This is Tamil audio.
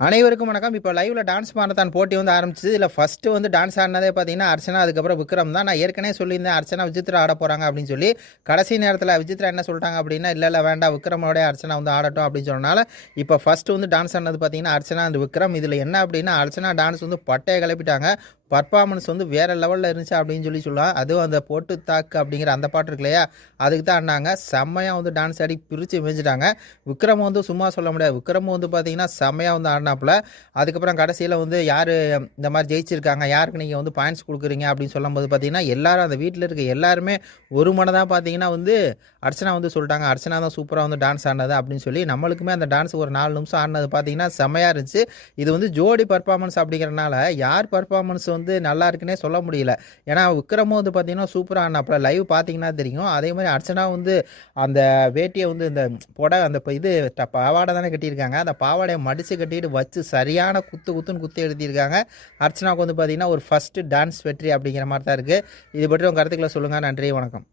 அனைவருக்கும் வணக்கம். இப்போ லைவ்ல டான்ஸ் மாரத்தான் போட்டி வந்து ஆரம்பிச்சது. இதில் ஃபர்ஸ்ட் வந்து டான்ஸ் ஆடினதே பார்த்தீங்கன்னா அர்ச்சனா, அதுக்கப்புறம் விக்ரம் தான். நான் ஏற்கனவே சொல்லியிருந்தேன் அர்ச்சனா விசித்ரா ஆட போகிறாங்க அப்படின்னு சொல்லி. கடைசி நேரத்தில் விசித்ரா என்ன சொல்லிட்டாங்க அப்படின்னா, இல்லை வேண்டாம், விக்ரமோட அர்ச்சனா வந்து ஆடட்டும் அப்படின்னு சொன்னனால இப்போ ஃபர்ஸ்ட் வந்து டான்ஸ் ஆடினது பார்த்தீங்கன்னா அர்ச்சனா அண்ட் விக்ரம். இதில் என்ன அப்படின்னா அர்ச்சனா டான்ஸ் வந்து பட்டையை கிளப்பிட்டாங்க. பர்ஃபார்மன்ஸ் வந்து வேறு லெவலில் இருந்துச்சு அப்படின்னு சொல்லலாம். அதுவும் அந்த போட்டு தாக்கு அப்படிங்கிற அந்த பாட்டு இருக்கு இல்லையா, அதுக்கு தான் ஆடினாங்க. செம்மையாக வந்து டான்ஸ் ஆடி பிரித்து மேய்ஞ்சிட்டாங்க. விக்ரம் வந்து சும்மா சொல்ல முடியாது. விக்ரம் வந்து பார்த்தீங்கன்னா செம்மையாக வந்து ஆடினாப்புல. அதுக்கப்புறம் கடைசியில் வந்து யார் இந்த மாதிரி ஜெயிச்சிருக்காங்க, யாருக்கு நீங்கள் வந்து பாயிண்ட்ஸ் கொடுக்குறீங்க அப்படின்னு சொல்லும்போது பார்த்தீங்கன்னா எல்லாரும் அந்த வீட்டில் இருக்க எல்லாருமே ஒரு மனதாக பார்த்தீங்கன்னா வந்து அர்ச்சனா வந்து சொல்லிட்டாங்க, அர்ச்சனா தான் சூப்பராக வந்து டான்ஸ் ஆடினது அப்படின்னு சொல்லி. நம்மளுக்குமே அந்த டான்ஸ் ஒரு 4 நிமிஷம் ஆடினது பார்த்தீங்கன்னா செம்மையாக இருந்துச்சு. இது வந்து ஜோடி பர்ஃபார்மன்ஸ் அப்படிங்கிறனால யார் பர்ஃபார்மன்ஸ் வந்து நல்லா இருக்குன்னே சொல்ல முடியல. ஏன்னா விக்ரமும் வந்து பார்த்தீங்கன்னா சூப்பராக ஆடினாப்புல. லைவ் பார்த்தீங்கன்னா தெரியும். அதே மாதிரி அர்ச்சனா வந்து அந்த வேட்டியை வந்து இந்த அந்த இது பாவாடை தானே கட்டியிருக்காங்க. அந்த பாவாடையை மடித்து கட்டிட்டு வச்சு சரியான குத்துன்னு குத்து எழுதியிருக்காங்க. அர்ச்சனாவுக்கு வந்து பார்த்தீங்கன்னா ஒரு ஃபர்ஸ்ட் டான்ஸ் வெற்றி அப்படிங்கிற மாதிரி தான் இருக்குது. இது பற்றி உங்கள் கருத்துக்களை சொல்லுங்கள். நன்றி, வணக்கம்.